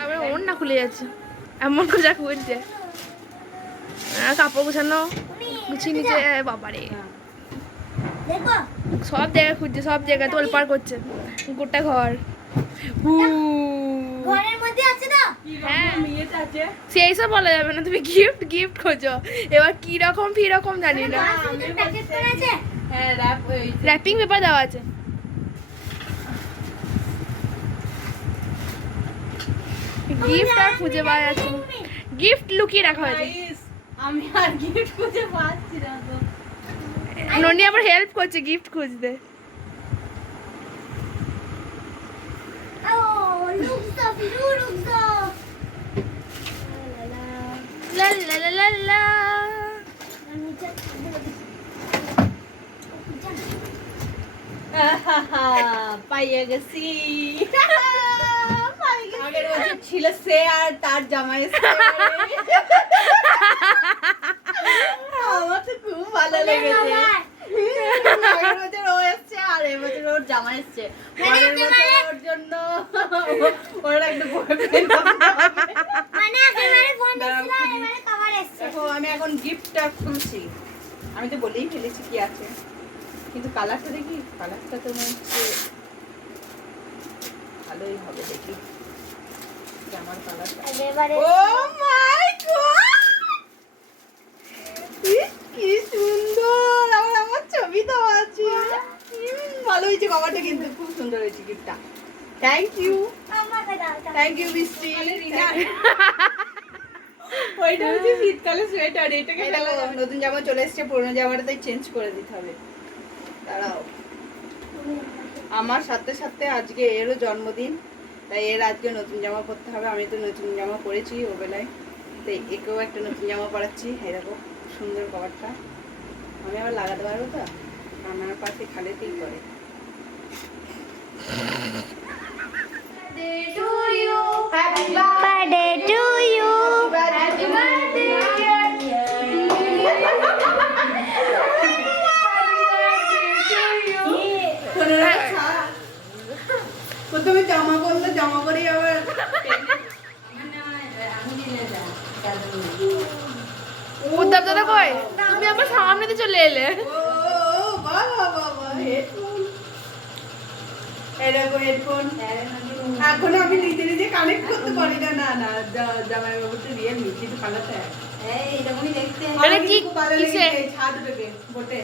আবার ওর না খুলে যাচ্ছে এমন খোঁজা খুঁজছে কাপড় গোছানো গুছিয়ে নিচে বাবারে সব জায়গায় খুঁজছে সব জায়গায় তোলপাড় করছে গোটা ঘর হ্যাঁ সেই সব বলা যাবে না তুমি গিফট গিফট খোঁজো এবার কি রকম ফি রকম জানি না র্যাপিং পেপার দেওয়া আছে গিফট আর খুঁজে পাওয়া যাচ্ছে গিফট লুকিয়ে রাখা হয়েছে আমি আর গিফট খুঁজে পাচ্ছি না তো ননি আবার হেল্প করছে গিফট খুঁজতে লা লা লা লা লা পাইয়ে গেছি আগের বছর ছিল সে আর তার জামাই আমার তো খুব ভালো লেগেছে আগের বছর ও এসছে আর এবছর ওর জামাই এসছে পরের বছর ওর জন্য ওর একটা বয়ফ্রেন্ড দেখো আমি এখন গিফটটা খুলছি আমি তো বলেই ফেলেছি কি আছে কিন্তু কালারটা দেখি কালারটা তো মনে হচ্ছে ভালোই হবে দেখি আমার কালারটা ও মাই গড কি সুন্দর আমার ছবি তো আছে ভালো হয়েছে কভারটা কিন্তু খুব সুন্দর হয়েছে গিফটটা থ্যাংক ইউ বৃষ্টি ওইটা হচ্ছে শীতকালে সোয়েটার এটাকে নতুন জামা চলে এসেছে পুরনো জামাটা তাই চেঞ্জ করে দিতে হবে দাঁড়াও আমার সাথে সাথে আজকে এরও জন্মদিন তাই এর আজকে নতুন জামা পরতে হবে আমি তো নতুন জামা পরেছি ও বেলায় তাই একেও একটা নতুন জামা পরাচ্ছি এই দেখো সুন্দর কভারটা আমি আবার লাগাতে পারবো তো আমার পাশে খালেতেই করে তুমি জামা করলে জামা করেই আবার উদ্যাপ দাদা কই তুমি আমার সামনেতে চলে এলে হেডফোন এখন আমি নিজে নিজে কানেক্ট করতে পারি না না না জামাই বাবুটা রিয়েলমি কিন্তু কালারটা এইরকমই দেখতে এটা কি ভালো লেগেছে ছাদ থেকে বটে